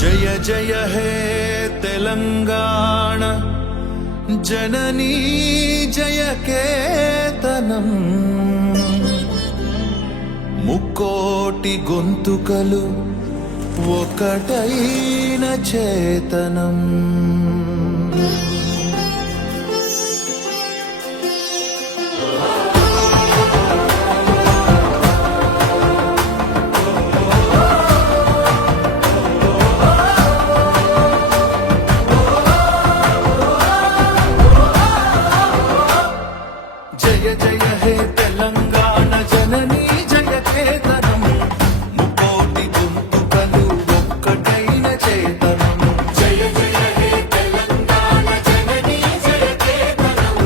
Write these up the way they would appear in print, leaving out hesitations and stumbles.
జయ జయ హే తెలంగాణ జననీ జయ కేతనం ముక్కోటి గొంతుకలు ఒకటైన చేతనం. జయ జయ హే తెలంగాణ జననీ జయ కేతనం ముకోటి గొంతుకలు ఒక్కటైన చేతనం. జయ జయ హే తెలంగాణ జననీ జయ కేతనం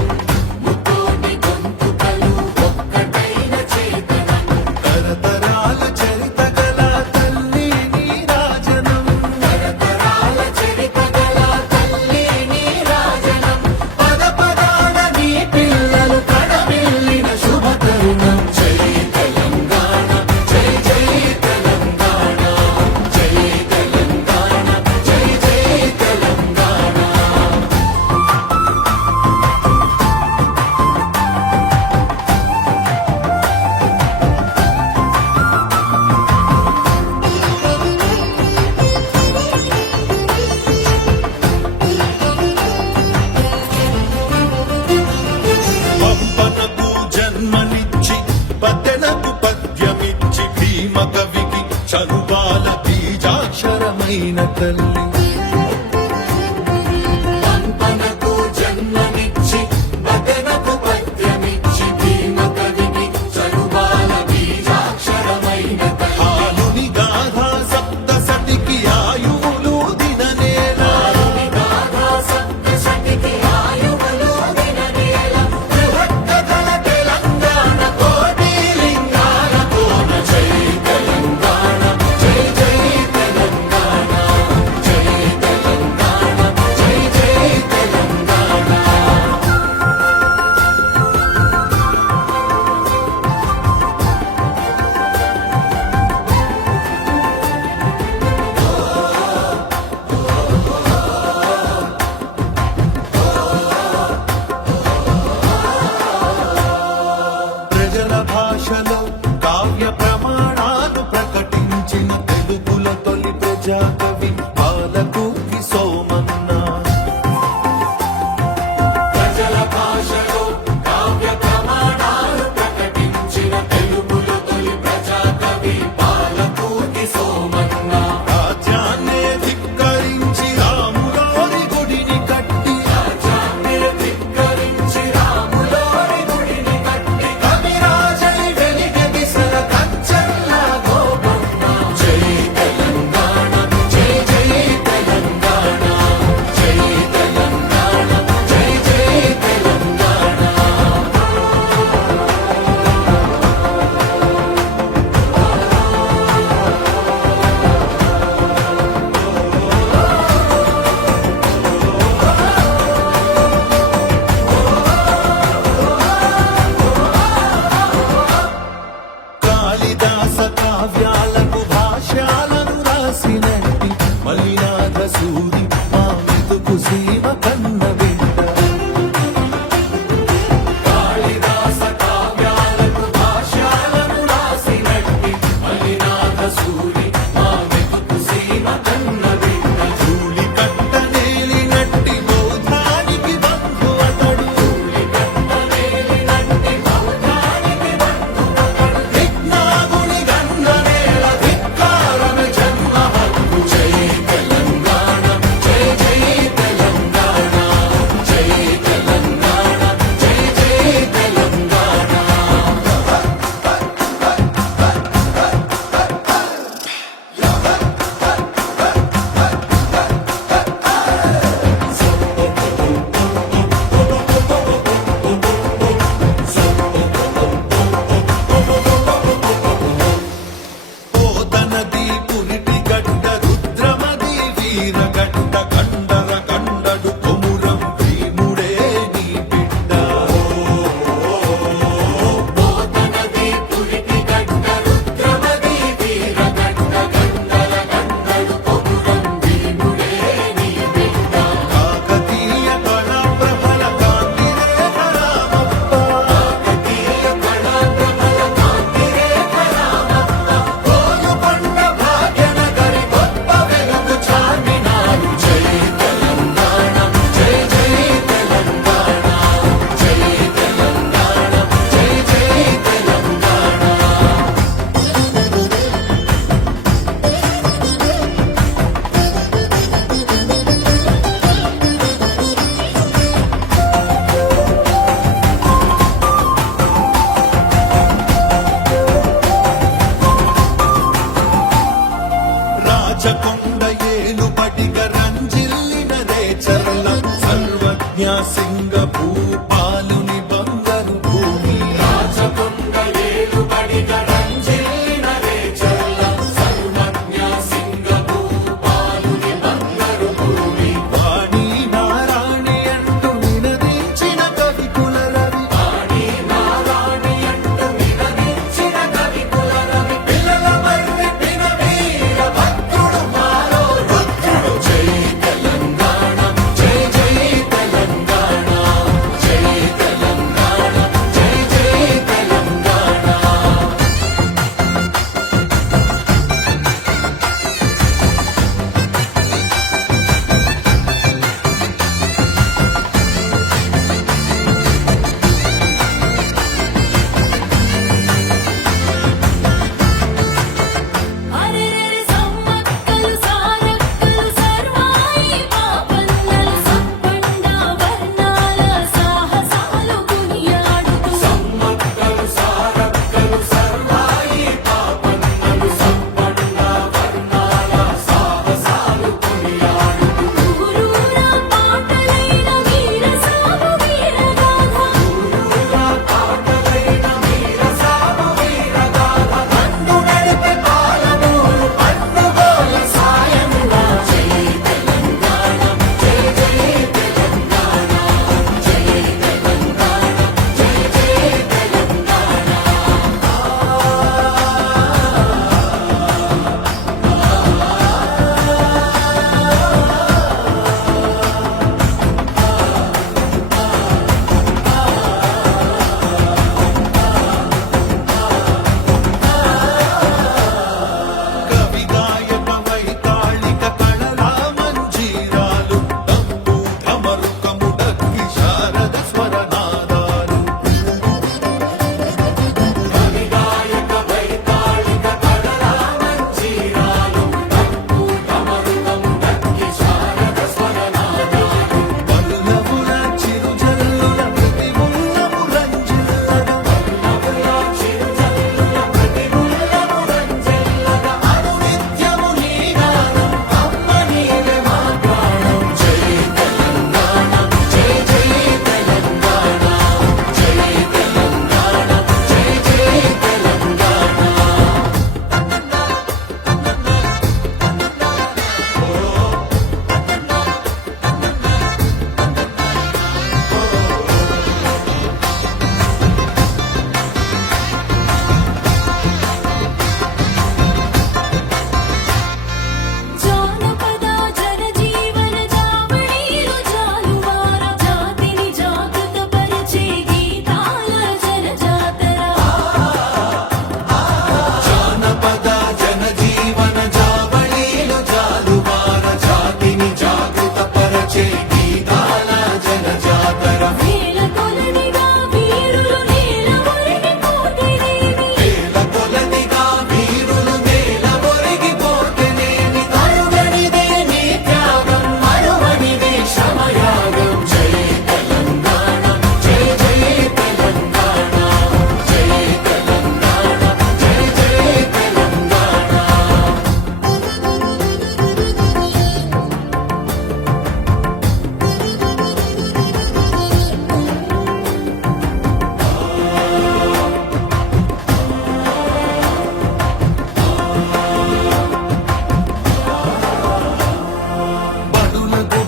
ముకోటి గొంతుకలు ఒక్కటైన చేతనం. తరతరాల చరిత గల తల్లి నీరాజనం, తరతరాల చరిత గల తల్లి నీరాజనం. పద పదాన నీ పిల్లలు కడమిల్లిన శుభ తరుణం. జై తెలంగాణ జై జై తెలంగాణ జై తెలంగాణ జై జై తెలంగాణ. పంపనకు జన్మనిచ్చి పద్దెనకు పద్యమిచ్చి భీమ కవికి చనుబాల బీజాక్షరమైన తల్లి. పంపనకు జన్మనిచ్చి బదనకు పద్యమిచ్చి భీమ కవికి చనుబాల బీజాక్షరమైన తల్లి. ఆలుని గాథా సప్త సతికి ఆయువులు దిననేల, గాథా సప్తశతికి ఆయువులు దిననేల. బృహత్కథల తెలంగాణ కోటి లింగాల కోన. జై తెలంగాణ జై జై తెలంగాణ జై తెలంగాణ జై జై తెలంగాణ. ప్రజల భాషలో కావ్య ప్రమాణాలు ప్రకటించిన తెలుగుల తొలి ప్రజాకవి బాలకూకి సోమన్న. ప్రజల భాషలో కావ్య ప్రమాణాలు ప్రకటించిన తెలుగులో తొలి ప్రజాకవి బాలకూకి సోమన్న. రాజ్యాన్నే ధిక్కరించి రాములోని గుడిని కట్టి, రాజ్యాన్ని ధిక్కరించి రాములోని గుడిని కట్టి కవిరాజై వెలిగే దిశల కంచెల్ల గోపన్న. జై తెలంగాణ జై జై తెలంగాణ జై తెలంగాణ జై జై తెలంగాణ. కాళిదాస కావ్యాలకు భాష్యాలను రాసినట్టి మలినాథ సూరి మా మెతుకు సీమ కన్న బిడ్డ. కాళిదాస కావ్యాలకు భాష్యాలను రాసినట్టి మలినాథ సూరి మా మెతుకు సీమ కన్న బిడ్డ. ధూళి కట్టనేలినట్టి బౌద్ధానికి బంధు అతడు, కట్టలేలినట్టి బౌద్ధానికి బంధువతడు. విజ్ఞానుని గన్న నేల ధిక్కారమే జన్మ హక్కు. జై తెలంగాణ జై జై తెలంగాణ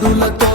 నానుడులతో